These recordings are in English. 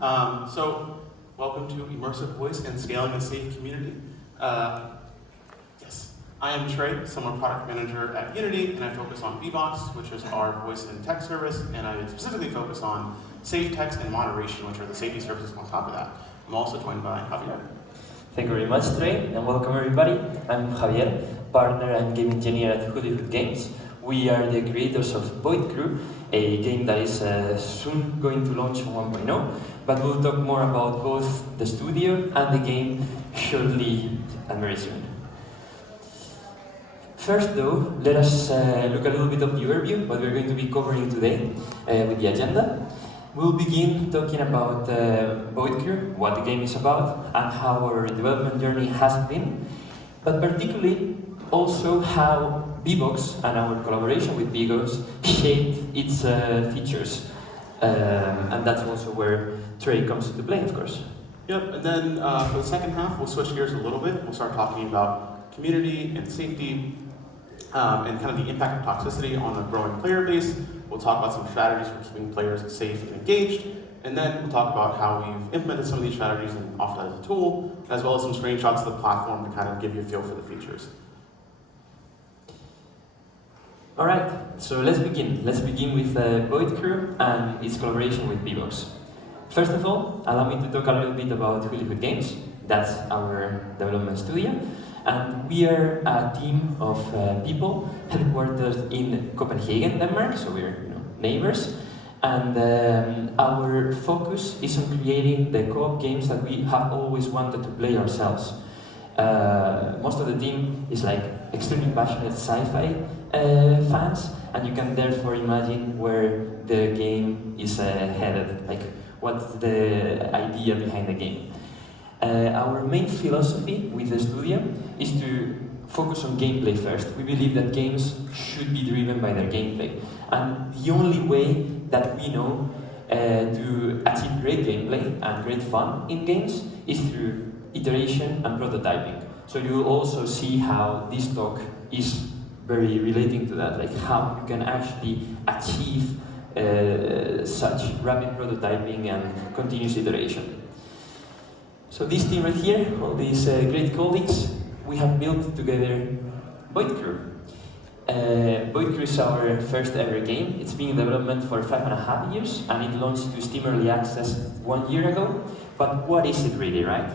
So welcome to Immersive Voice and Scaling a Safe Community. Yes, I am Trey, Summer Product Manager at Unity, and I focus on Vivox, which is our voice and text service, and I specifically focus on safe text and moderation, which are the safety services on top of that. I'm also joined by Javier. Thank you very much, Trey, and welcome everybody. I'm Javier, partner and game engineer at Hutlihut Games. We are the creators of Void Crew, a game that is soon going to launch on 1.0, but we'll talk more about both the studio and the game shortly and very soon. First though, let us look a little bit of the overview, what we're going to be covering today with the agenda. We'll begin talking about Void Crew, what the game is about, and how our development journey has been, but particularly also how Vivox and our collaboration with Vivox shaped its features. And that's also where Trey comes into play, of course. Yep, and then for the second half, we'll switch gears a little bit. We'll start talking about community and safety and kind of the impact of toxicity on the growing player base. We'll talk about some strategies for keeping players safe and engaged. And then we'll talk about how we've implemented some of these strategies and offer that as a tool, as well as some screenshots of the platform to kind of give you a feel for the features. All right, so let's begin. Let's begin with Void Crew and its collaboration with Vivox. First of all, allow me to talk a little bit about Hutlihut Games. That's our development studio. And we are a team of people headquartered in Copenhagen, Denmark, so we're neighbors. And our focus is on creating the co-op games that we have always wanted to play ourselves. Most of the team is like extremely passionate sci-fi fans, and you can therefore imagine where the game is headed, like what's the idea behind the game. Our main philosophy with the studio is to focus on gameplay first. We believe that games should be driven by their gameplay, and the only way that we know to achieve great gameplay and great fun in games is through iteration and prototyping. So you will also see how this talk is very relating to that, like how you can actually achieve such rapid prototyping and continuous iteration. So this team right here, all these great colleagues, we have built together Void Crew. Void Crew is our first ever game. It's been in development for 5.5 years, and it launched to Steam Early Access 1 year ago. But what is it really, right?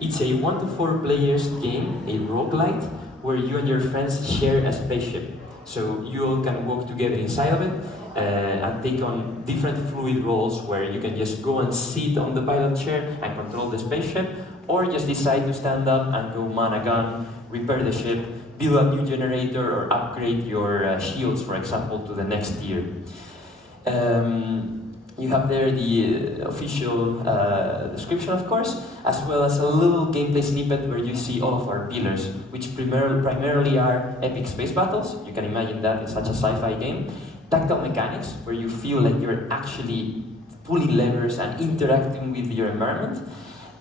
It's a 1 to 4 players game, a roguelite, where you and your friends share a spaceship. So you all can walk together inside of it and take on different fluid roles where you can just go and sit on the pilot chair and control the spaceship, or just decide to stand up and go man a gun, repair the ship, build a new generator, or upgrade your shields, for example, to the next tier. You have there the official description, of course, as well as a little gameplay snippet where you see all of our pillars, which primarily are epic space battles. You can imagine that in such a sci-fi game. Tactile mechanics, where you feel like you're actually pulling levers and interacting with your environment,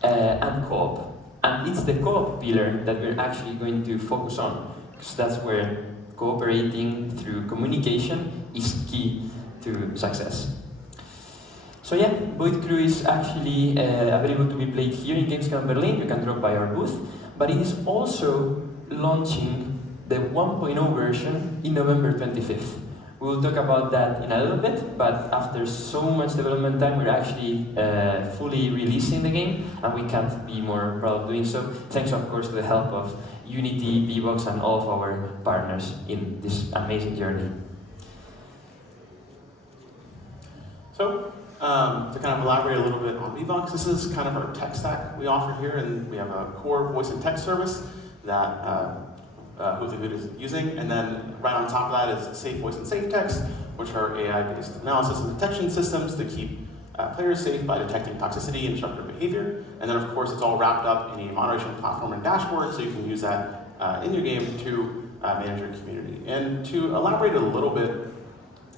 and co-op. And it's the co-op pillar that we're actually going to focus on, because that's where cooperating through communication is key to success. So yeah, Void Crew is actually available to be played here in Gamescom Berlin. You can drop by our booth, but it is also launching the 1.0 version in November 25th. We will talk about that in a little bit, but after so much development time, we're actually fully releasing the game, and we can't be more proud of doing so. Thanks, of course, to the help of Unity, Vivox, and all of our partners in this amazing journey. So, to kind of elaborate a little bit on Vivox, this is kind of our tech stack we offer here, and we have a core voice and text service that Hutlihut is using, and then right on top of that is safe voice and safe text, which are AI-based analysis and detection systems to keep players safe by detecting toxicity and disruptive behavior. And then, of course, it's all wrapped up in a moderation platform and dashboard, so you can use that in your game to manage your community. And to elaborate a little bit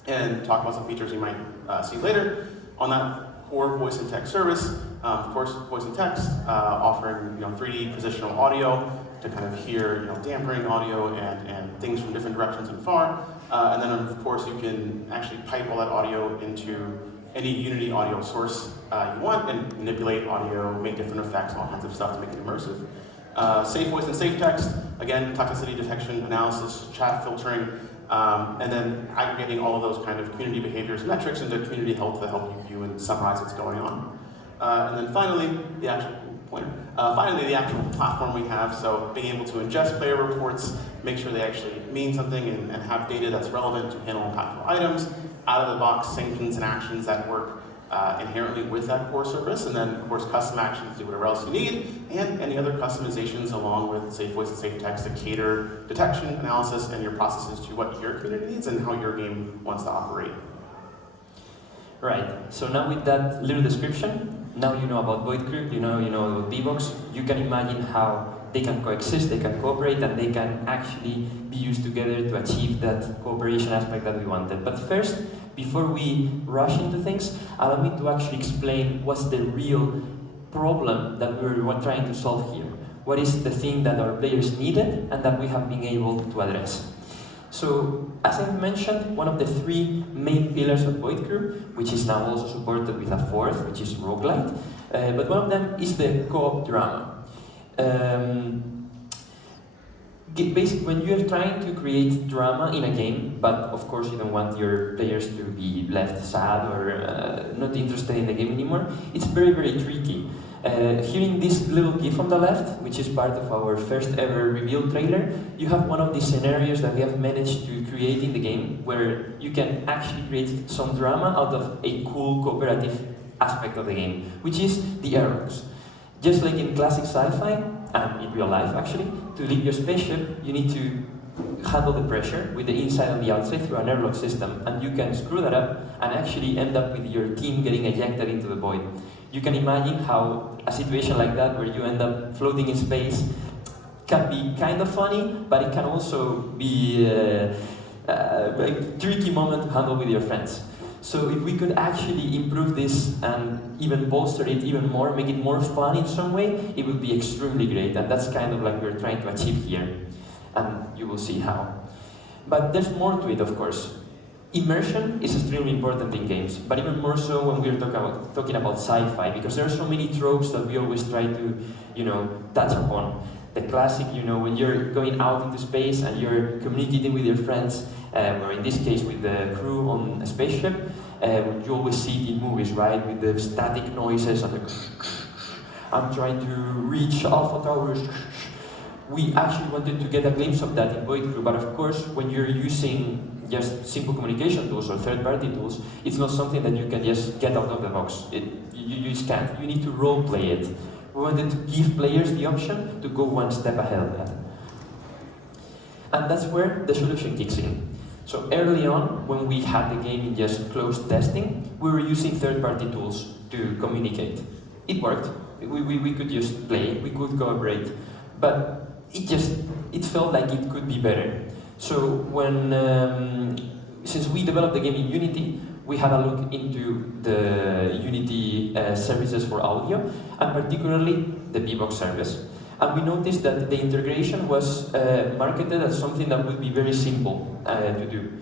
and talk about some features you might see later, on that core voice and text service, of course, voice and text offering 3D positional audio to kind of hear dampering audio and things from different directions and far. And then, of course, you can actually pipe all that audio into any Unity audio source you want and manipulate audio, make different effects, all kinds of stuff to make it immersive. Safe voice and safe text, again, toxicity detection, analysis, chat filtering, and then aggregating all of those kind of community behaviors and metrics into community health to help you view and summarize what's going on. And then finally, the actual platform we have, so being able to ingest player reports, make sure they actually mean something and have data that's relevant to handle impactful items, out-of-the-box sanctions and actions that work inherently with that core service, and then of course custom actions to do whatever else you need, and any other customizations along with safe voice and safe text to cater detection, analysis, and your processes to what your community needs and how your game wants to operate. Right, so now with that little description, now you know about Void Crew, you know about Vivox, you can imagine how they can coexist, they can cooperate, and they can actually be used together to achieve that cooperation aspect that we wanted. But first, before we rush into things, allow me to actually explain what's the real problem that we're trying to solve here. What is the thing that our players needed and that we have been able to address? So, as I've mentioned, one of the three main pillars of Void Crew, which is now also supported with a fourth, which is roguelite, but one of them is the co-op drama. Basically, when you're trying to create drama in a game, but of course you don't want your players to be left sad or not interested in the game anymore, it's very, very tricky. Here in this little GIF on the left, which is part of our first ever reveal trailer, you have one of these scenarios that we have managed to create in the game, where you can actually create some drama out of a cool cooperative aspect of the game, which is the arrows. Just like in classic sci-fi, and in real life actually, to leave your spaceship, you need to handle the pressure with the inside and the outside through an airlock system, and you can screw that up and actually end up with your team getting ejected into the void. You can imagine how a situation like that, where you end up floating in space, can be kind of funny, but it can also be a tricky moment to handle with your friends. So if we could actually improve this and even bolster it even more, make it more fun in some way, it would be extremely great, and that's kind of like we're trying to achieve here, and you will see how. But there's more to it, of course. Immersion is extremely important in games, but even more so when we're talking about sci-fi, because there are so many tropes that we always try to, touch upon. The classic, when you're going out into space and you're communicating with your friends, or in this case with the crew on a spaceship, you always see it in movies, right? With the static noises and the I'm trying to reach Alpha Towers. We actually wanted to get a glimpse of that in Void Crew, but of course, when you're using just simple communication tools or third-party tools, it's not something that you can just get out of the box. You just can't. You need to role-play it. We wanted to give players the option to go one step ahead of that. And that's where the solution kicks in. So early on, when we had the game in just closed testing, we were using third-party tools to communicate. It worked. We could just play, we could cooperate, but it felt like it could be better. So since we developed the game in Unity, we had a look into the Unity services for audio, and particularly the Vivox service. And we noticed that the integration was marketed as something that would be very simple to do.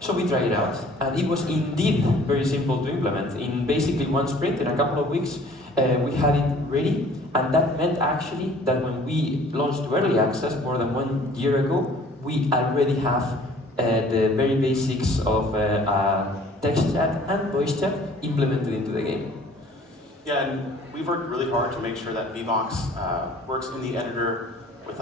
So we tried it out, and it was indeed very simple to implement. In basically one sprint, in a couple of weeks, we had it ready, and that meant actually that when we launched to early access more than 1 year ago, we already have the very basics of text chat and voice chat implemented into the game. Yeah, and we've worked really hard to make sure that Vivox works in the editor with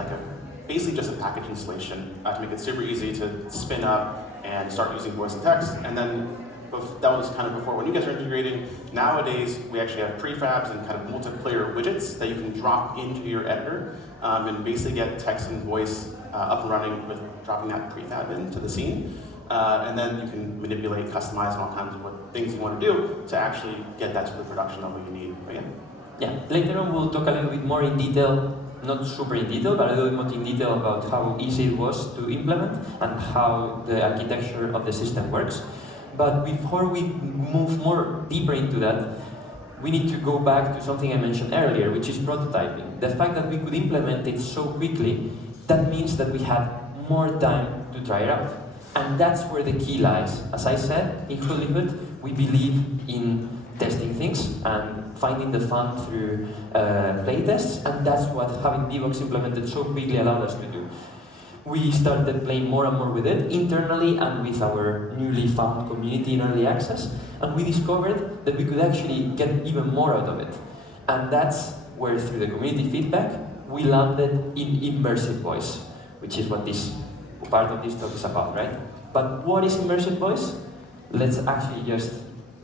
basically just a package installation to make it super easy to spin up and start using voice and text. And then that was kind of before when you guys are integrating. Nowadays, we actually have prefabs and kind of multiplayer widgets that you can drop into your editor and basically get text and voice up and running with dropping that prefab into the scene. And then you can manipulate, customize all kinds of things you want to do to actually get that to the production level you need. Again. Yeah, later on we'll talk a little bit more in detail, not super in detail, but a little bit more in detail about how easy it was to implement and how the architecture of the system works. But before we move more deeper into that, we need to go back to something I mentioned earlier, which is prototyping. The fact that we could implement it so quickly, that means that we had more time to try it out. And that's where the key lies. As I said, in Hutlihut, we believe in testing things and finding the fun through playtests, and that's what having Vivox implemented so quickly allowed us to do. We started playing more and more with it, internally and with our newly found community in early access, and we discovered that we could actually get even more out of it. And that's where, through the community feedback, we landed in immersive voice, which is what this part of this talk is about, right? But what is immersive voice? Let's actually just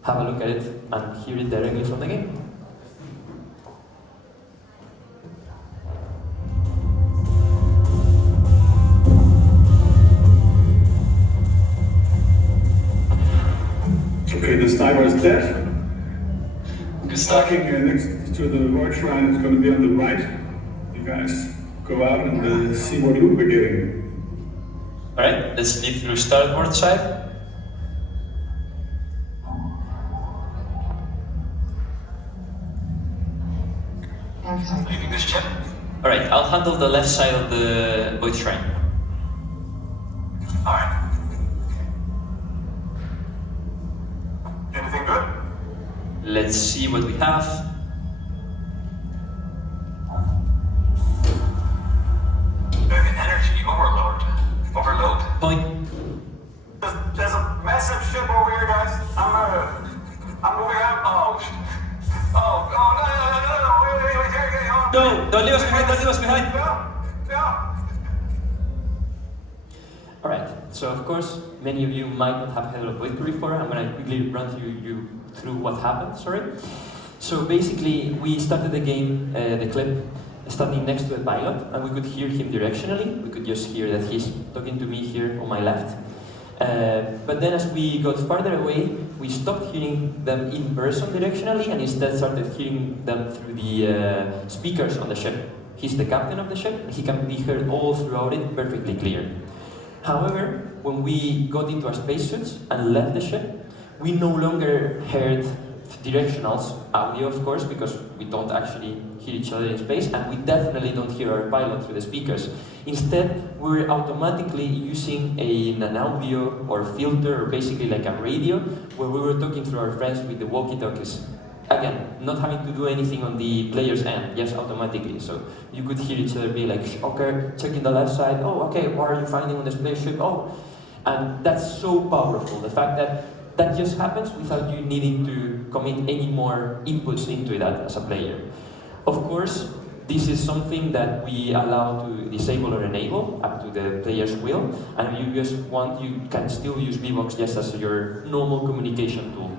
have a look at it and hear it directly from the game. Okay, the sniper is dead. Good stuff. Parking next to the void shrine is going to be on the right. You guys go out and see what loot we're getting. Alright, let's lead through starboard side. Leaving this ship. Alright, I'll handle the left side of the void shrine. Alright. Anything good? Let's see what we have. Energy overload. Point. There's a massive ship over here, guys. I'm moving out. Oh, no, wait, No, don't leave us behind, don't leave us behind. No. Alright, so of course, many of you might not have heard of Void Crew before. I'm going to quickly run through what happened, So basically, we started the game, the clip, standing next to a pilot, and we could hear him directionally. We could just hear that he's talking to me here on my left. But then as we got farther away, we stopped hearing them in person directionally, and instead started hearing them through the speakers on the ship. He's the captain of the ship, and he can be heard all throughout it perfectly clear. However, when we got into our spacesuits and left the ship, we no longer heard directionals, audio of course, because we don't actually hear each other in space, and we definitely don't hear our pilot through the speakers. Instead, we're automatically using an audio or filter, or basically like a radio, where we were talking through our friends with the walkie-talkies. Again, not having to do anything on the player's end, just automatically. So you could hear each other be like, okay, checking the left side, oh, okay, what are you finding on the spaceship? Oh, and that's so powerful. The fact that just happens without you needing to commit any more inputs into that as a player. Of course, this is something that we allow to disable or enable up to the player's will, and if you just want, you can still use Vivox just as your normal communication tool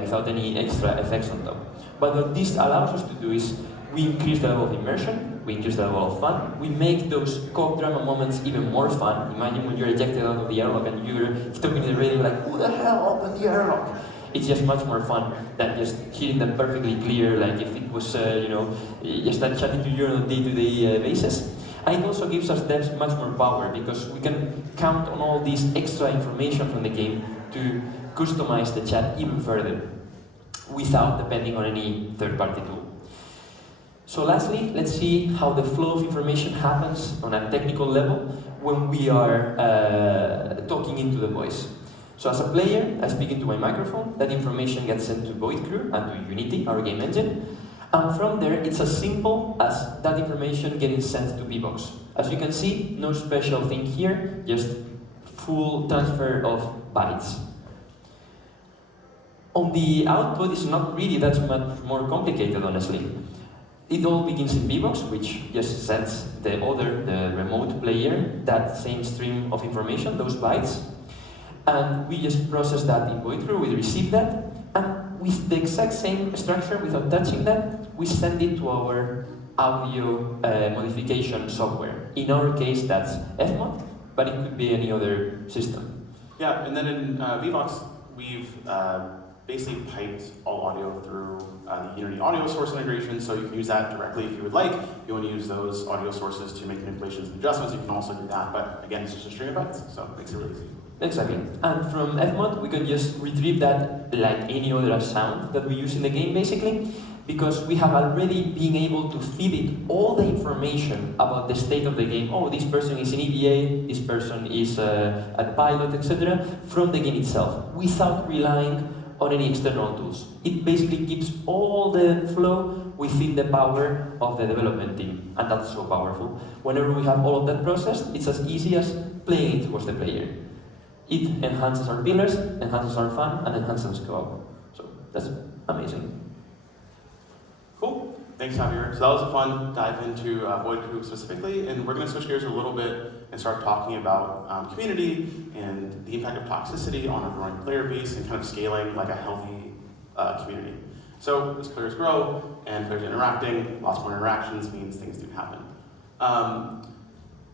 without any extra effects on top. But what this allows us to do is we increase the level of immersion, we increase the level of fun, we make those co-op drama moments even more fun. Imagine when you're ejected out of the airlock and you're talking to the radio like, who the hell opened the airlock? It's just much more fun than just hearing them perfectly clear, like if it was, just like chatting to you on a day-to-day basis. And it also gives us devs much more power, because we can count on all this extra information from the game to customize the chat even further, without depending on any third-party tool. So lastly, let's see how the flow of information happens on a technical level when we are talking into the voice. So as a player, I speak into my microphone, that information gets sent to Void Crew and to Unity, our game engine, and from there it's as simple as that information getting sent to Vivox. As you can see, no special thing here, just full transfer of bytes. On the output, it's not really that much more complicated, honestly. It all begins in Vivox, which just sends the remote player, that same stream of information, those bytes, and we just process that in Void Crew, we receive that, and with the exact same structure, without touching that, we send it to our audio modification software. In our case, that's Fmod, but it could be any other system. Yeah, and then in Vivox, we've basically piped all audio through the Unity audio source integration, so you can use that directly if you would like. If you want to use those audio sources to make manipulations and adjustments, you can also do that, but again, it's just a string of bytes, so it makes it really easy. Exactly. And from Fmod, we can just retrieve that like any other sound that we use in the game, basically, because we have already been able to feed it all the information about the state of the game. Oh, this person is in EVA, this person is a pilot, etc., from the game itself, without relying on any external tools. It basically keeps all the flow within the power of the development team, and that's so powerful. Whenever we have all of that processed, it's as easy as playing it towards the player. It enhances our pillars, enhances our fun, and enhances co-op. So that's amazing. Cool. Thanks, Javier. So that was a fun dive into Void Crew specifically, and we're going to switch gears a little bit and start talking about community and the impact of toxicity on a growing player base and kind of scaling like a healthy community. So as players grow and players interacting, lots more interactions means things do happen.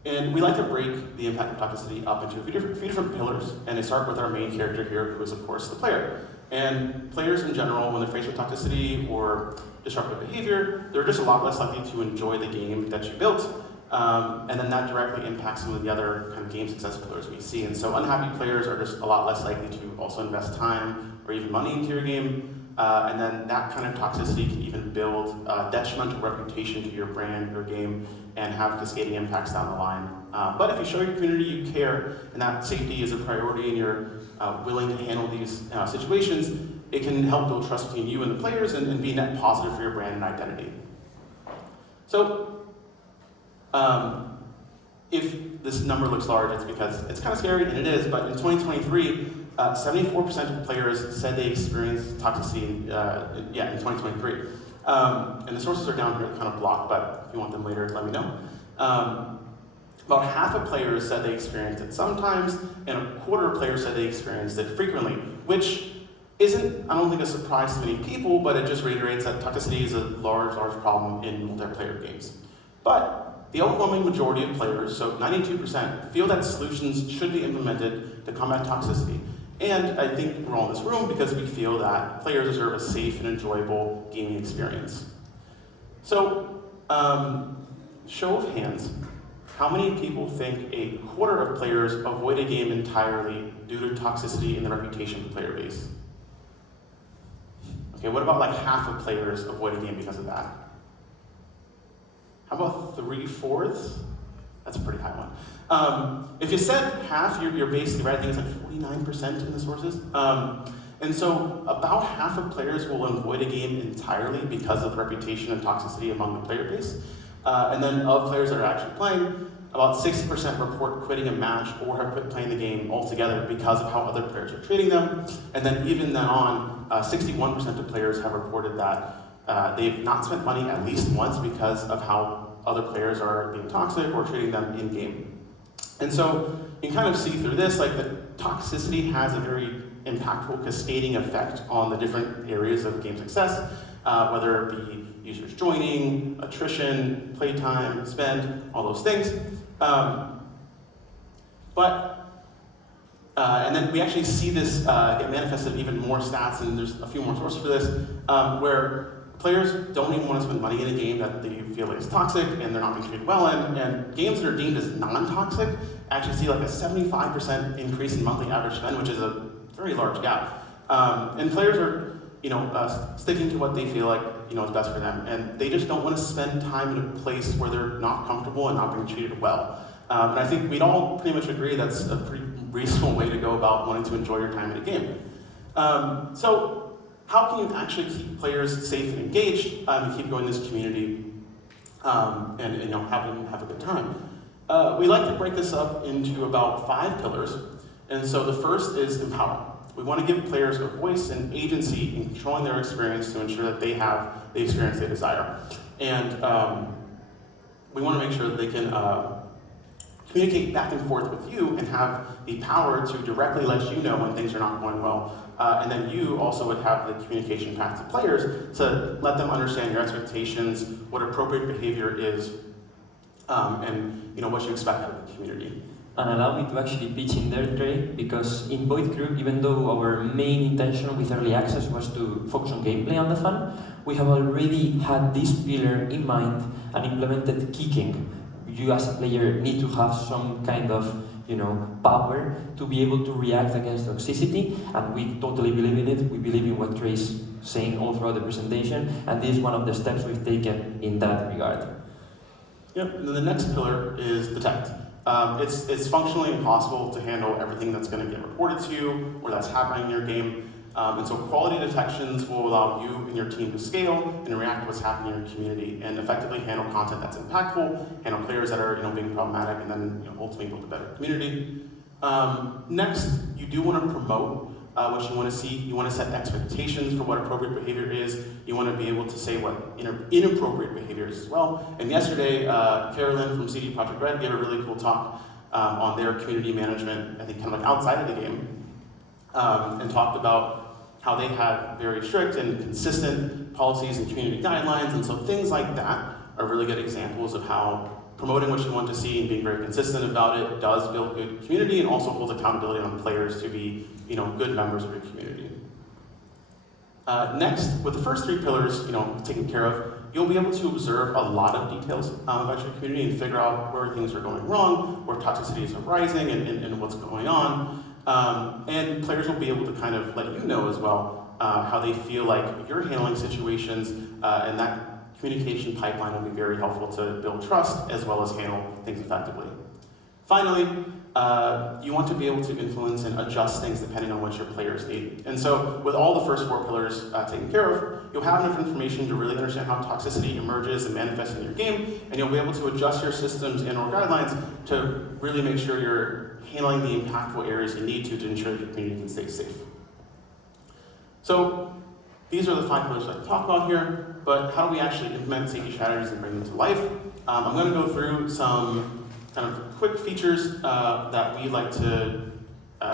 And we like to break the impact of toxicity up into a few different pillars, and they start with our main character here, who is of course the player. And players in general, when they're faced with toxicity or disruptive behavior, they're just a lot less likely to enjoy the game that you built, and then that directly impacts some of the other kind of game success pillars we see. And so unhappy players are just a lot less likely to also invest time or even money into your game, and then that kind of toxicity can even build a detrimental reputation to your brand, your game, and have cascading impacts down the line. But if you show your community you care and that safety is a priority and you're willing to handle these situations, it can help build trust between you and the players and be net positive for your brand and identity. So, if this number looks large, it's because it's kind of scary, and it is, but in 2023, 74% of players said they experienced toxicity in 2023. And the sources are down here kind of blocked, but if you want them later, let me know. About half of players said they experienced it sometimes, and a quarter of players said they experienced it frequently, which isn't, I don't think, a surprise to many people, but it just reiterates that toxicity is a large problem in multiplayer games. But the overwhelming majority of players, so 92%, feel that solutions should be implemented to combat toxicity. And I think we're all in this room because we feel that players deserve a safe and enjoyable gaming experience. So, show of hands, how many people think a quarter of players avoid a game entirely due to toxicity in the reputation of the player base? Okay, what about like half of players avoid a game because of that? How about 3/4? That's a pretty high one. If you said half, you're basically right. I think it's like 49% in the sources. And so about half of players will avoid a game entirely because of the reputation and toxicity among the player base. And then of players that are actually playing, about 60% report quitting a match or have quit playing the game altogether because of how other players are treating them. And then even then on, 61% of players have reported that they've not spent money at least once because of how other players are being toxic or treating them in-game. And so you can kind of see through this, like the toxicity has a very impactful cascading effect on the different areas of game success, whether it be users joining, attrition, playtime, spend, all those things. And then we actually see this get manifested in even more stats, and there's a few more sources for this, where players don't even want to spend money in a game that they feel is toxic and they're not being treated well in, and games that are deemed as non-toxic actually see like a 75% increase in monthly average spend, which is a very large gap. And players are, sticking to what they feel like, is best for them, and they just don't want to spend time in a place where they're not comfortable and not being treated well. And I think we'd all pretty much agree that's a pretty reasonable way to go about wanting to enjoy your time in a game. So how can you actually keep players safe and engaged and keep going this community and have a good time? We like to break this up into about 5 pillars. And so the first is empower. We want to give players a voice and agency in controlling their experience to ensure that they have the experience they desire. And we want to make sure that they can communicate back and forth with you and have the power to directly let you know when things are not going well. And then you also would have the communication path to players to let them understand your expectations, what appropriate behavior is, and what you expect out of the community. And allow me to actually pitch in there, Trey, because in Void Crew, even though our main intention with early access was to focus on gameplay and the fun, we have already had this pillar in mind and implemented kicking. You as a player need to have some kind of power to be able to react against toxicity, and we totally believe in it. We believe in what Trey's saying all throughout the presentation, and this is one of the steps we've taken in that regard. Yep, and then the next pillar is detect. It's functionally impossible to handle everything that's going to get reported to you or that's happening in your game. And so quality detections will allow you and your team to scale and react to what's happening in your community and effectively handle content that's impactful, handle players that are being problematic, and then ultimately build a better community. Next, you do want to promote what you want to see. You want to set expectations for what appropriate behavior is. You want to be able to say what inappropriate behavior is as well. And yesterday, Carolyn from CD Projekt Red gave a really cool talk on their community management, I think kind of like outside of the game, and talked about how they have very strict and consistent policies and community guidelines. And so things like that are really good examples of how promoting what you want to see and being very consistent about it does build good community and also holds accountability on players to be good members of your community. Next, with the first three pillars taken care of, you'll be able to observe a lot of details about your community and figure out where things are going wrong, where toxicity is arising, and what's going on. And players will be able to kind of let you know as well how they feel like you're handling situations, and that communication pipeline will be very helpful to build trust as well as handle things effectively. Finally, you want to be able to influence and adjust things depending on what your players need. And so with all the first four pillars taken care of, you'll have enough information to really understand how toxicity emerges and manifests in your game, and you'll be able to adjust your systems and/or guidelines to really make sure you're handling the impactful areas you need to ensure that your community can stay safe. So these are the 5 pillars I talked about here, but how do we actually implement safety strategies and bring them to life? I'm going to go through some kind of quick features that we like to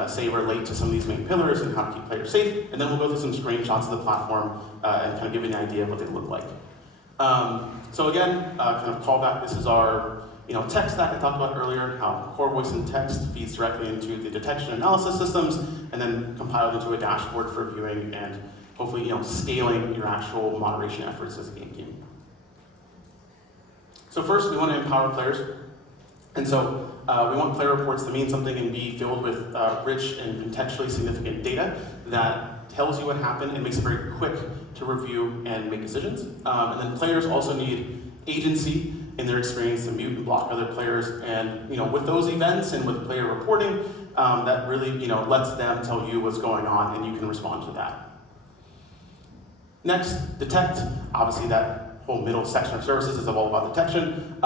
say relate to some of these main pillars and how to keep players safe, and then we'll go through some screenshots of the platform and kind of give you an idea of what they look like. So again, kind of callback, this is our tech stack I talked about earlier, how core voice and text feeds directly into the detection analysis systems, and then compiled into a dashboard for viewing and hopefully scaling your actual moderation efforts as a game team. So first, we want to empower players. And so we want player reports to mean something and be filled with rich and contextually significant data that tells you what happened and makes it very quick to review and make decisions. And then players also need agency in their experience to mute and block other players. And with those events and with player reporting, that really lets them tell you what's going on and you can respond to that. Next, detect. Obviously, that whole middle section of services is all about detection.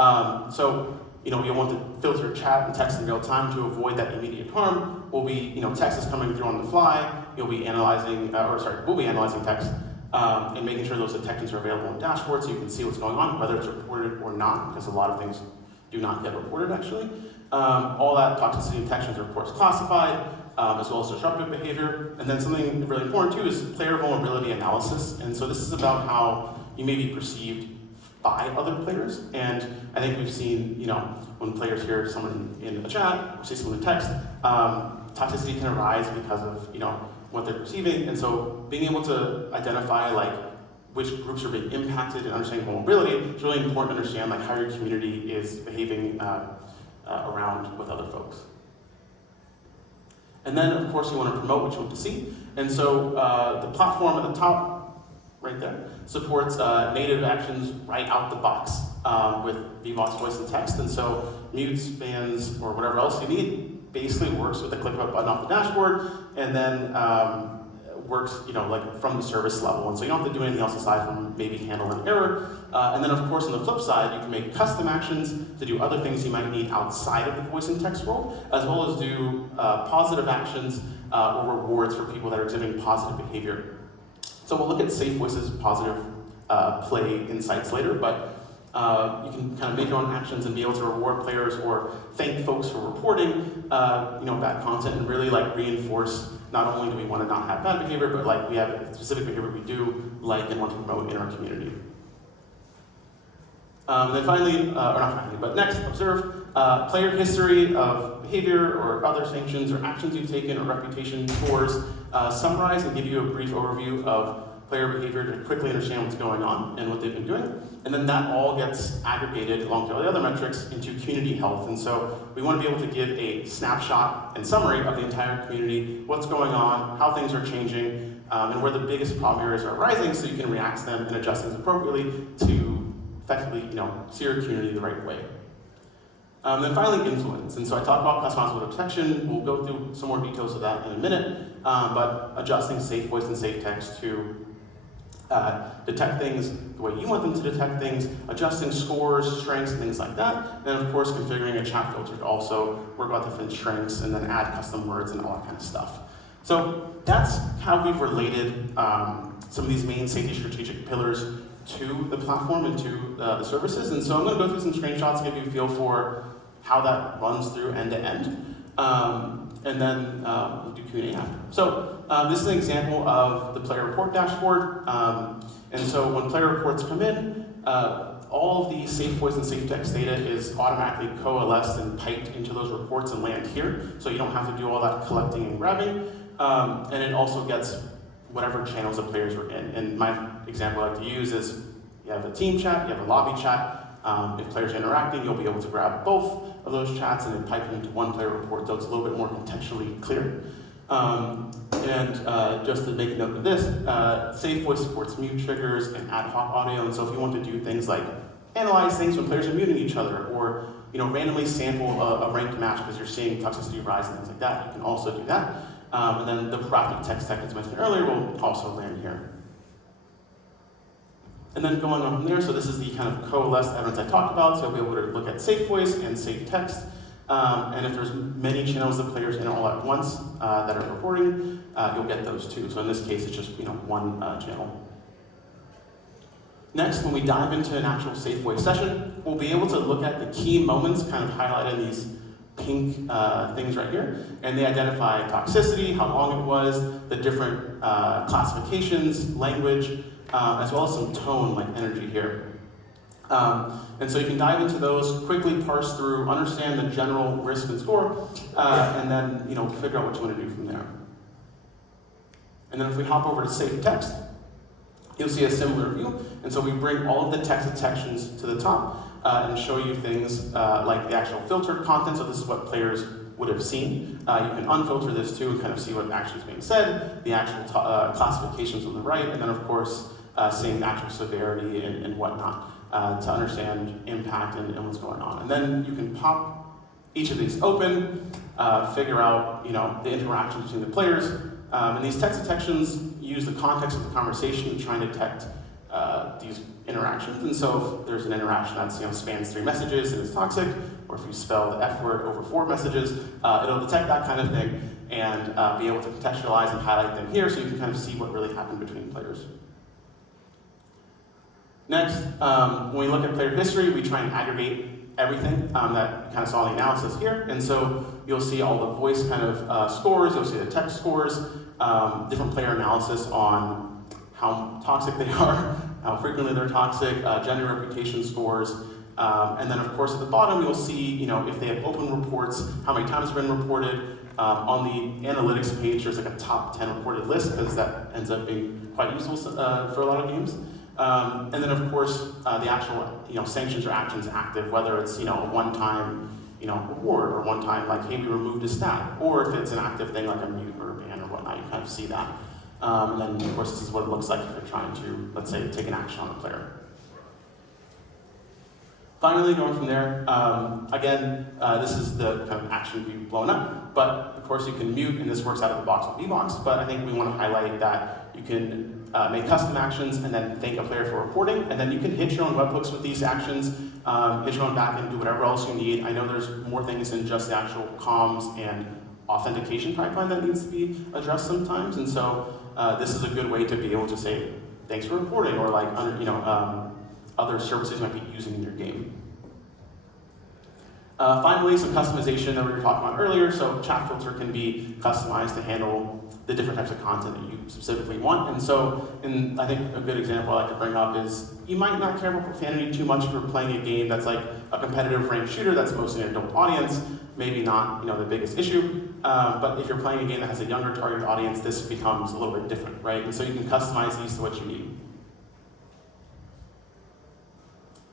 So you'll want to filter chat and text in real time to avoid that immediate harm. We'll be, text is coming through on the fly. We'll be analyzing text and making sure those detections are available in dashboards so you can see what's going on, whether it's reported or not, because a lot of things do not get reported actually. All that toxicity detections are of course classified, as well as disruptive behavior. And then something really important too is player vulnerability analysis. And so this is about how you may be perceived by other players. And I think we've seen, when players hear someone in a chat or see someone in text, toxicity can arise because of, what they're perceiving. And so being able to identify which groups are being impacted and understanding vulnerability, it's really important to understand how your community is behaving around with other folks. And then, of course, you want to promote what you want to see. And so the platform at the top, right there, supports native actions right out the box with Vivox voice and text. And so mutes, bans, or whatever else you need basically works with a click of a button off the dashboard, and then works, from the service level. And so you don't have to do anything else aside from maybe handle an error. And then, of course, on the flip side, you can make custom actions to do other things you might need outside of the voice and text world, as well as do positive actions or rewards for people that are exhibiting positive behavior. So we'll look at Safe Voice's positive play insights later, but you can kind of make your own actions and be able to reward players or thank folks for reporting bad content and really reinforce not only do we want to not have bad behavior, but we have specific behavior we do like and want to promote in our community. And then finally, or not finally, but next, observe player history of behavior or other sanctions or actions you've taken or reputation scores. Summarize and give you a brief overview of player behavior to quickly understand what's going on and what they've been doing. And then that all gets aggregated along with all the other metrics into community health. And so we want to be able to give a snapshot and summary of the entire community, what's going on, how things are changing, and where the biggest problem areas are arising so you can react to them and adjust things appropriately to effectively steer your community the right way. Then finally, influence. And so I talked about customizable detection. We'll go through some more details of that in a minute. but adjusting safe voice and safe text to detect things the way you want them to detect things, adjusting scores, strengths, things like that. And then of course configuring a chat filter to also work out different strengths and then add custom words and all that kind of stuff. So that's how we've related some of these main safety strategic pillars to the platform and to the services. And so I'm going to go through some screenshots, give you a feel for how that runs through end to end. And then we'll do Q&A after. So this is an example of the player report dashboard. And so when player reports come in, all of the safe voice and safe text data is automatically coalesced and piped into those reports and land here. So you don't have to do all that collecting and grabbing. And it also gets whatever channels the players are in. And my example I like to use is you have a team chat, you have a lobby chat. If players are interacting, you'll be able to grab both of those chats and then pipe them into one player report, so it's a little bit more contextually clear. Just to make a note of this, safe voice supports mute triggers and ad hoc audio, and so if you want to do things like analyze things when players are muting each other, or randomly sample a ranked match because you're seeing toxicity rise and things like that, you can also do that. And then the proactive text tech as mentioned earlier will also land here. And then going on from there, so this is the kind of coalesced evidence I talked about, so you'll be able to look at safe voice and safe text. And if there's many channels the players in all at once that are reporting, you'll get those too. So in this case, it's just one channel. Next, when we dive into an actual safe voice session, we'll be able to look at the key moments kind of highlighted in these pink things right here, and they identify toxicity, how long it was, the different classifications, language, as well as some tone, like energy here. And so you can dive into those, quickly parse through, understand the general risk and score, and then figure out what you want to do from there. And then if we hop over to safe text, you'll see a similar view. And so we bring all of the text detections to the top and show you things like the actual filtered content. So this is what players would have seen. You can unfilter this too and kind of see what actually is being said, the actual classifications on the right, and then of course seeing the actual severity and whatnot to understand impact and what's going on. And then you can pop each of these open, figure out the interactions between the players. And these text detections use the context of the conversation to try and detect these interactions. And so if there's an interaction that spans 3 messages and is toxic, or if you spell the F word over 4 messages, it'll detect that kind of thing and be able to contextualize and highlight them here so you can kind of see what really happened between players. Next, when we look at player history, we try and aggregate everything that you kind of saw in the analysis here. And so you'll see all the voice kind of scores, you'll see the text scores, different player analysis on how toxic they are, how frequently they're toxic, gender reputation scores, and then of course at the bottom you'll see if they have open reports, how many times have been reported. On the analytics page there's like a top 10 reported list because that ends up being quite useful for a lot of games. And then of course the actual sanctions or actions active, whether it's a one-time reward or one-time like hey we removed a stat, or if it's an active thing like a mute or a ban or whatnot, you kind of see that. And then of course this is what it looks like if you're trying to, let's say, take an action on a player. Finally, going from there, again, this is the kind of action view blown up, but of course you can mute, and this works out of the box with Vivox, but I think we want to highlight that you can make custom actions and then thank a player for reporting, and then you can hit your own webhooks with these actions, hit your own backend, do whatever else you need. I know there's more things than just the actual comms and authentication pipeline that needs to be addressed sometimes, and so this is a good way to be able to say thanks for reporting, or like other services you might be using in your game. Finally, some customization that we were talking about earlier. So chat filter can be customized to handle the different types of content that you specifically want. And so, I think a good example I like to bring up is you might not care about profanity too much if you're playing a game that's like a competitive ranked shooter that's mostly an adult audience, maybe not the biggest issue. But if you're playing a game that has a younger target audience, this becomes a little bit different, right? And so you can customize these to what you need.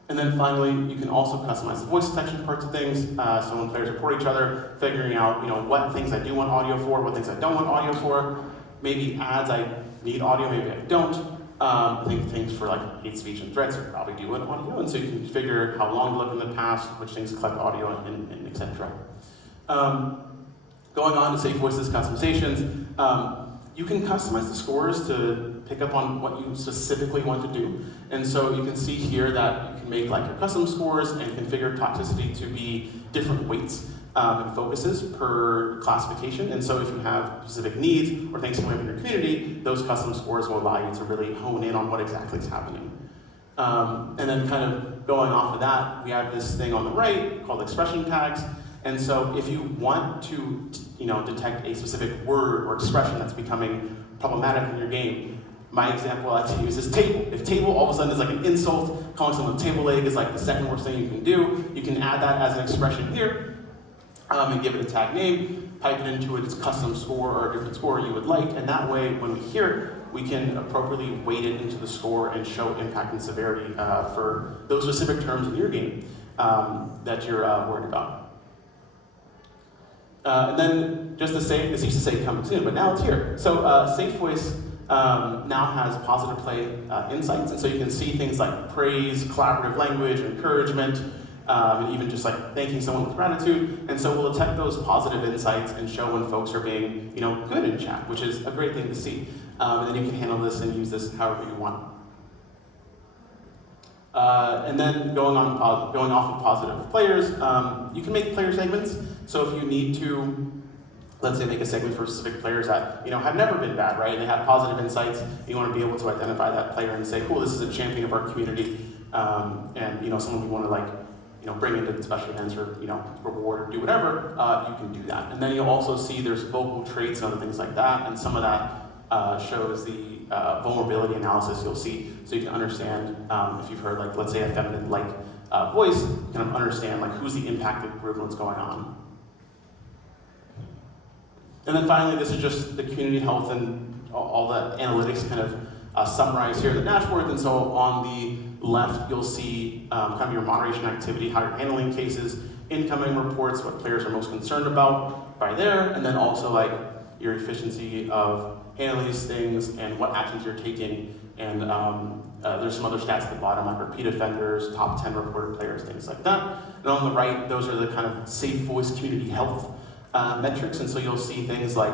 And then finally, you can also customize the voice detection parts of things. So when players report each other, figuring out what things I do want audio for, what things I don't want audio for. Maybe ads I need audio, maybe I don't. I think things for like hate speech and threats, you probably do want audio, and so you can figure how long to look in the past, which things collect audio, and etc. Going on to safe voices customizations. you can customize the scores to pick up on what you specifically want to do. And so you can see here that you can make like your custom scores and configure toxicity to be different weights and focuses per classification. And so if you have specific needs or things coming up in your community, those custom scores will allow you to really hone in on what exactly is happening. And then kind of going off of that, we have this thing on the right called expression tags. And so if you want to, detect a specific word or expression that's becoming problematic in your game, my example I like to use is table. If table all of a sudden is like an insult, calling someone table leg is like the second worst thing you can do, you can add that as an expression here, and give it a tag name, pipe it into its custom score or a different score you would like, and that way when we hear it, we can appropriately weight it into the score and show impact and severity for those specific terms in your game that you're worried about. And then just to say, this used to say coming soon, but now it's here. So Safe Voice now has positive play insights, and so you can see things like praise, collaborative language, encouragement, and even just like thanking someone with gratitude. And so we'll detect those positive insights and show when folks are being, good in chat, which is a great thing to see. And then you can handle this and use this however you want. And then going off of positive players, you can make player segments. So if you need to, let's say, make a segment for specific players that have never been bad, right? And they have positive insights. You want to be able to identify that player and say, cool, this is a champion of our community, and someone we want to bring into special events or reward or do whatever. You can do that. And then you'll also see there's vocal traits and other things like that, and some of that shows the vulnerability analysis you'll see, so you can understand if you've heard, like, let's say a feminine voice, you kind of understand like who's the impacted group and what's going on. And then finally, this is just the community health and all the analytics kind of summarized here in the dashboard. And so on the left, you'll see kind of your moderation activity, how you're handling cases, incoming reports, what players are most concerned about by there, and then also like your efficiency of handling these things and what actions you're taking. And there's some other stats at the bottom, like repeat offenders, top 10 reported players, things like that. And on the right, those are the kind of Safe Voice community health metrics. And so you'll see things like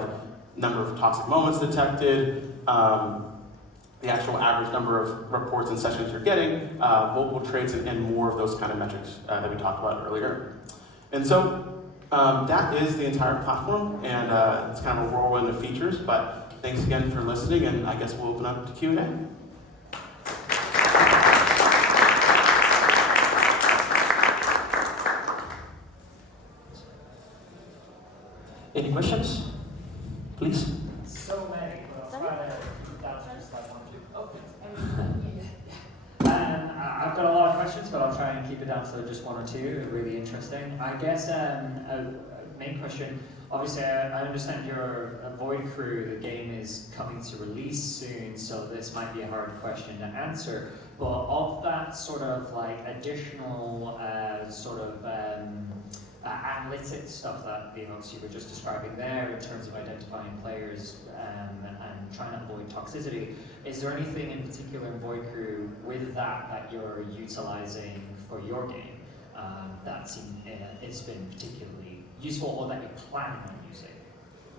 number of toxic moments detected, the actual average number of reports and sessions you're getting, vocal traits, and more of those kind of metrics that we talked about earlier. And so that is the entire platform, and it's kind of a whirlwind of features, but thanks again for listening, and I guess we'll open up to Q&A. Any questions? Please. So many. Well, I'll try to keep down to just like one or two. Okay. I've got a lot of questions, but I'll try and keep it down to just one or two. Really interesting. I guess a main question. Obviously, I understand you're a Void crew. The game is coming to release soon, so this might be a hard question to answer. But of that sort of like additional analytic stuff that Vivox you were just describing there in terms of identifying players and trying to avoid toxicity, is there anything in particular in Void Crew with that you're utilizing for your game that it's been particularly useful or that you're planning on using?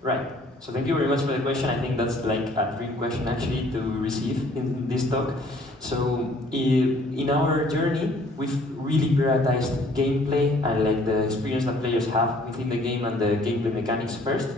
Right. So thank you very much for the question. I think that's like a dream question actually to receive in this talk. So in our journey, we've really prioritized gameplay and like the experience that players have within the game and the gameplay mechanics first,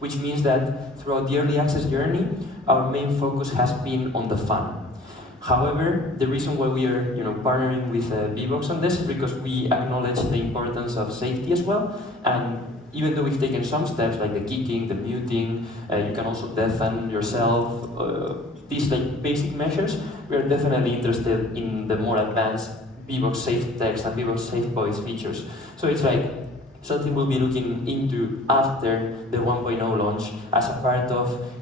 which means that throughout the early access journey, our main focus has been on the fun. However, the reason why we are partnering with Vivox on this is because we acknowledge the importance of safety as well, and even though we've taken some steps like the kicking, the muting, you can also deafen yourself, these like basic measures, we are definitely interested in the more advanced Vivox Safe Text and Vivox Safe Voice features. So it's like something we'll be looking into after the 1.0 launch as a part of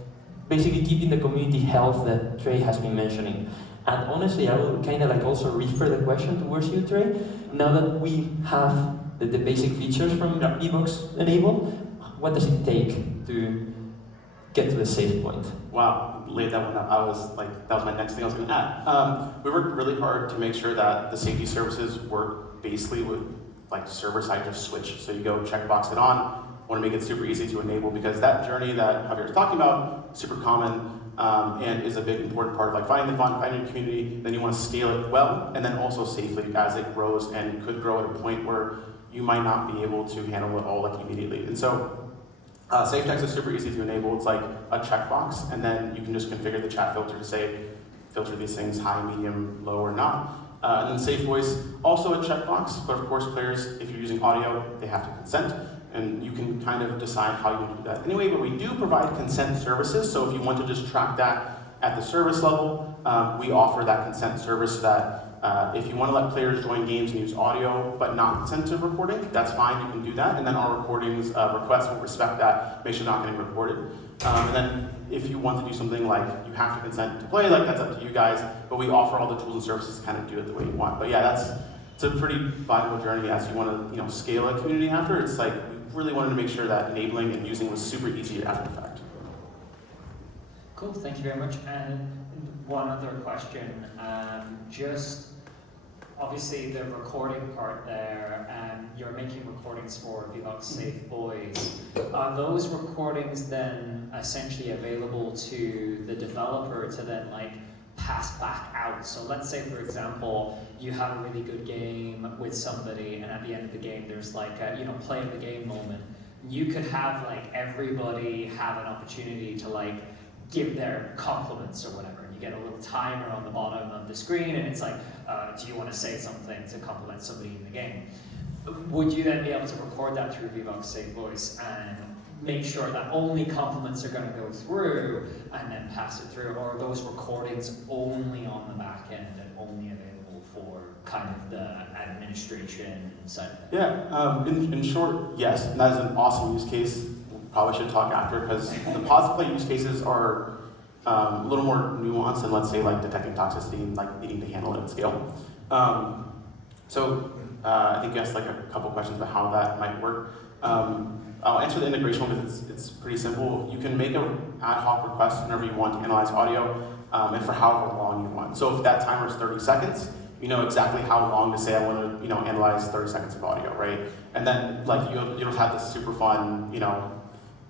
basically keeping the community health that Trey has been mentioning. And honestly, I will kind of like also refer the question towards you, Trey. Now that we have the basic features from Vivox enabled, what does it take to get to the safe point? Wow, laid that one out. That was my next thing I was going to add. We worked really hard to make sure that the safety services work basically with like server-side just switch. So you go checkbox it on, want to make it super easy to enable, because that journey that Javier was talking about is super common and is a big important part of like finding the fun, finding your community. Then you want to scale it well and then also safely as it grows, and could grow at a point where you might not be able to handle it all like immediately. And so safe text is super easy to enable. It's like a checkbox, and then you can just configure the chat filter to say, filter these things high, medium, low, or not. And then safe voice, also a checkbox, but of course players, if you're using audio, they have to consent, and you can kind of decide how you want to do that anyway, but we do provide consent services, so if you want to just track that at the service level, we offer that consent service so that if you want to let players join games and use audio but not consent to recording, that's fine, you can do that, and then our recordings requests will respect that, make sure they're not getting recorded. And then if you want to do something like you have to consent to play, like that's up to you guys, but we offer all the tools and services to kind of do it the way you want. But yeah, it's a pretty valuable journey as you want to scale a community after. It's like we really wanted to make sure that enabling and using was super easy after the fact. Cool, thank you very much. And one other question, just obviously the recording part there, you're making recordings for Vivox Safe Boys. Are those recordings then essentially available to the developer to then like pass back out? So let's say, for example, you have a really good game with somebody, and at the end of the game there's like a play of the game moment. You could have like everybody have an opportunity to like give their compliments or whatever. You get a little timer on the bottom of the screen, and it's like, do you want to say something to compliment somebody in the game? Would you then be able to record that through Vivox Safe Voice and make sure that only compliments are going to go through and then pass it through? Or are those recordings only on the back end and only available for kind of the administration side of it? Yeah, in short, yes, and that is an awesome use case. We probably should talk after, because the pause play use cases are a little more nuanced than, let's say, like detecting toxicity and like needing to handle it at scale. I think you asked like a couple questions about how that might work. I'll answer the integration one because it's pretty simple. You can make an ad hoc request whenever you want to analyze audio, and for however long you want. So if that timer is 30 seconds, you know exactly how long to say I want to analyze 30 seconds of audio, right? And then like you'll have this super fun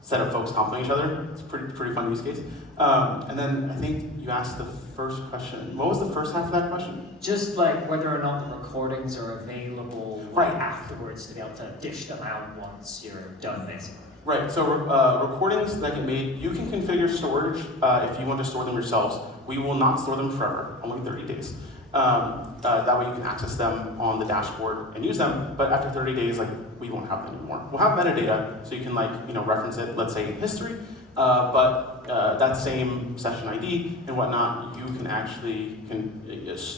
set of folks complimenting each other. It's a pretty fun use case. And then I think you asked the first question. What was the first half of that question? Just like whether or not the recordings are available afterwards to be able to dish them out once you're done, basically. Right, so recordings that get made, you can configure storage if you want to store them yourselves. We will not store them forever, only 30 days. That way you can access them on the dashboard and use them, but after 30 days, we won't have them anymore. We'll have metadata, so you can reference it, let's say in history, but that same session ID and whatnot, you can actually,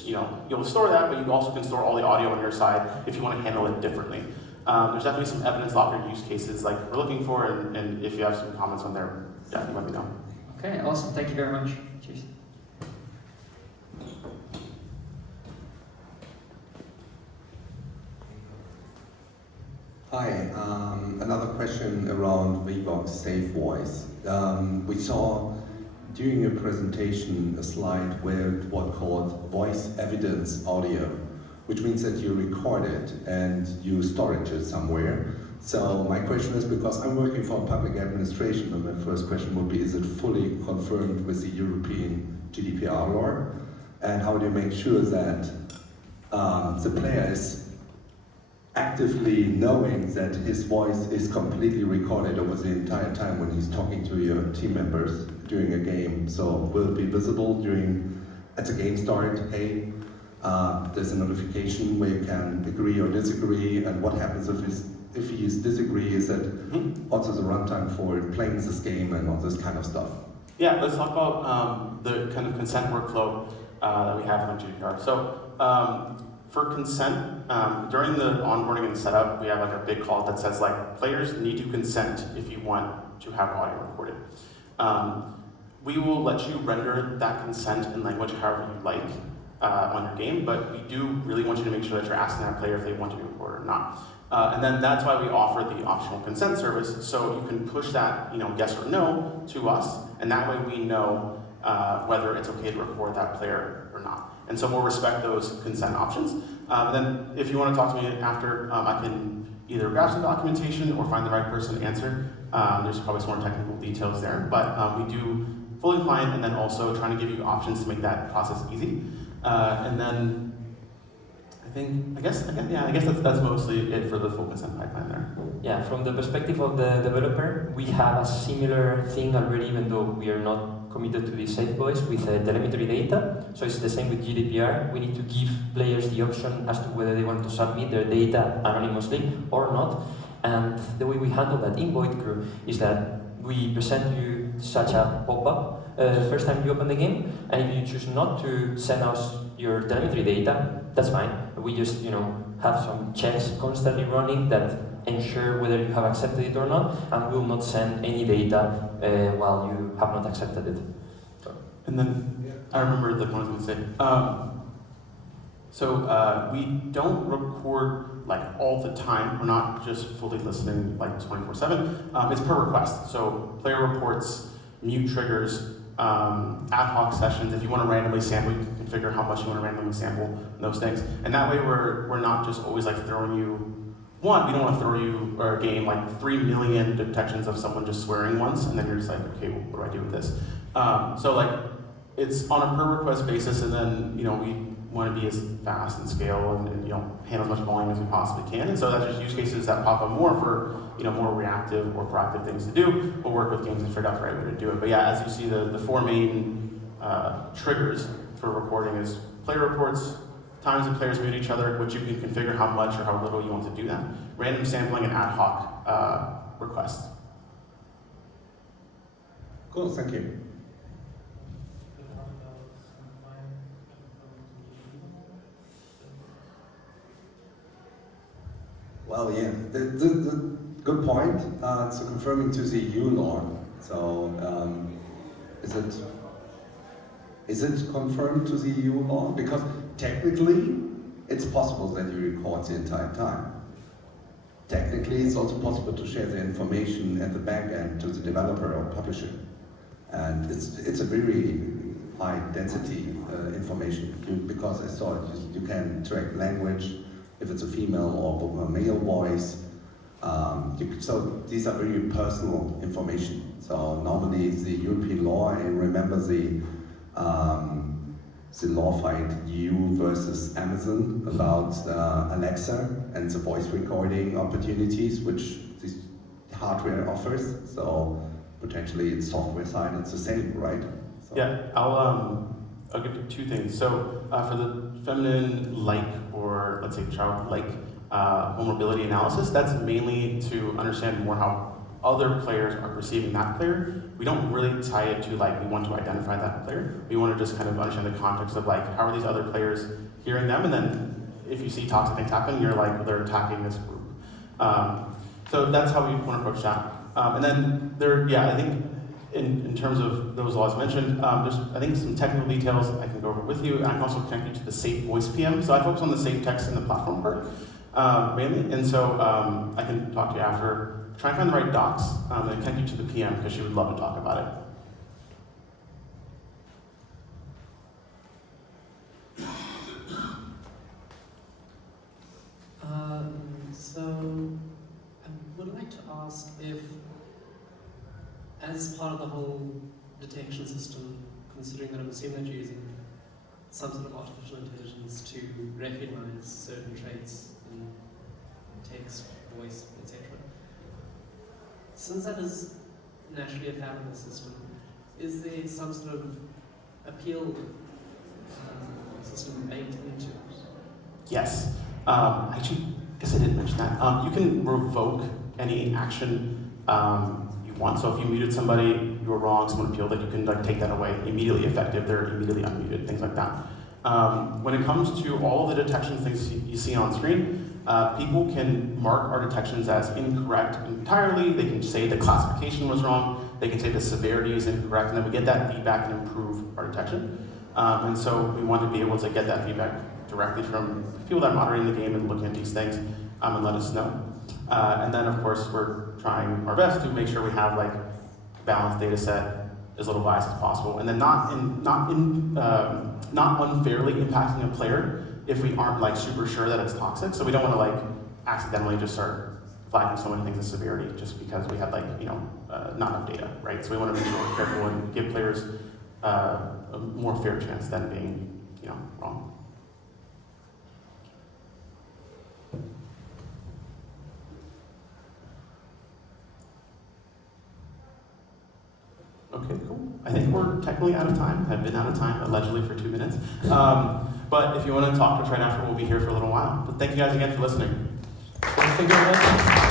you'll store that, but you also can store all the audio on your side if you want to handle it differently. There's definitely some evidence locker use cases like we're looking for, and if you have some comments on there, definitely let me know. Okay, awesome. Thank you very much. Cheers. Hi, another question around Vivox Safe Voice. We saw during your presentation a slide where it was called voice evidence audio, which means that you record it and you store it somewhere. So my question is, because I'm working for public administration, and my first question would be, is it fully confirmed with the European GDPR law? And how do you make sure that the player is actively knowing that his voice is completely recorded over the entire time when he's talking to your team members during a game? So will it be visible at the game start, hey, there's a notification where you can agree or disagree, and what happens if he is disagree? Is that also the runtime for playing this game and all this kind of stuff? Yeah, let's talk about the kind of consent workflow that we have in GDPR. So for consent, during the onboarding and setup, we have a big call that says players need to consent if you want to have audio recorded. We will let you render that consent in language however you like on your game, but we do really want you to make sure that you're asking that player if they want to be recorded or not. And then that's why we offer the optional consent service, so you can push that yes or no to us, and that way we know whether it's okay to record that player or not. And so we'll respect those consent options. And then if you want to talk to me after, I can either grab some documentation or find the right person to answer. There's probably some more technical details there, but we do fully client and then also trying to give you options to make that process easy. And then I guess that's mostly it for the full consent pipeline there. Yeah, from the perspective of the developer, we have a similar thing already, even though we are not committed to the safe voice with telemetry data. So it's the same with GDPR. We need to give players the option as to whether they want to submit their data anonymously or not. And the way we handle that in Void Crew is that we present you such a pop-up first time you open the game, and if you choose not to send us your telemetry data, that's fine. We just, have some checks constantly running that ensure whether you have accepted it or not, and will not send any data while you have not accepted it. And then I remember the one I was going to say. We don't record like all the time. We're not just fully listening like 24/7. It's per request. So player reports, mute triggers, ad hoc sessions. If you want to randomly sample, you can configure how much you want to randomly sample those things. And that way we're not just always like throwing you. One, we don't want to throw you or a game like 3 million detections of someone just swearing once, and then you're just like, okay, well, what do I do with this? So like it's on a per request basis, and then we want to be as fast and scale and handle as much volume as we possibly can. And so that's just use cases that pop up more for more reactive or proactive things to do. We'll work with games and figure out the right way to do it. But yeah, as you see, the four main triggers for recording is player reports, times that players mute each other, which you can configure how much or how little you want to do that, random sampling, and ad hoc requests. Cool, thank you. Well, yeah, the good point. So confirming to the EU law. So is it confirmed to the EU law? Because technically, it's possible that you record the entire time. Technically, it's also possible to share the information at the back end to the developer or publisher. And it's a very high density information because I saw it. You can track language, if it's a female or a male voice. So these are very personal information. So normally the European law, and remember the law fight EU versus Amazon about Alexa and the voice recording opportunities which this hardware offers. So potentially it's software side, it's the same, right? So. Yeah, I'll give you two things. So for the feminine like, or let's say child-like vulnerability analysis, that's mainly to understand more how other players are perceiving that player. We don't really tie it to like, we want to identify that player. We want to just kind of understand the context of like, how are these other players hearing them? And then if you see toxic things happen, you're like, well, they're attacking this group. So that's how we want to approach that. And then I think in terms of those laws mentioned, there's I think some technical details I can go over with you. I can also connect you to the safe voice PM. So I focus on the safe text and the platform part mainly. And so I can talk to you after. Try and find the right docs and connect you to the PM because she would love to talk about it. So I would like to ask if, as part of the whole detection system, considering that I'm assuming that you're using some sort of artificial intelligence to recognize certain traits in text, voice, etc. Since that is naturally a fallible system, is there some sort of appeal system baked into it? Yes. Actually, I guess I didn't mention that. You can revoke any action you want. So if you muted somebody, you were wrong, someone appealed it, you can like take that away. Immediately effective, they're immediately unmuted, things like that. When it comes to all the detection things you see on screen, people can mark our detections as incorrect entirely. They can say the classification was wrong. They can say the severity is incorrect, and then we get that feedback and improve our detection. And so we want to be able to get that feedback directly from people that are moderating the game and looking at these things and let us know. And then, of course, we're trying our best to make sure we have like balanced data set, as little bias as possible, and then not unfairly impacting a player if we aren't like super sure that it's toxic. So we don't want to like accidentally just start flagging so many things as severity just because we had not enough data, right? So we want to be more careful and give players a more fair chance than being, wrong. Okay, cool. I think we're technically out of time. I've been out of time, allegedly, for 2 minutes. But if you want to talk to us right after, we'll be here for a little while. But thank you guys again for listening. Thank you very much.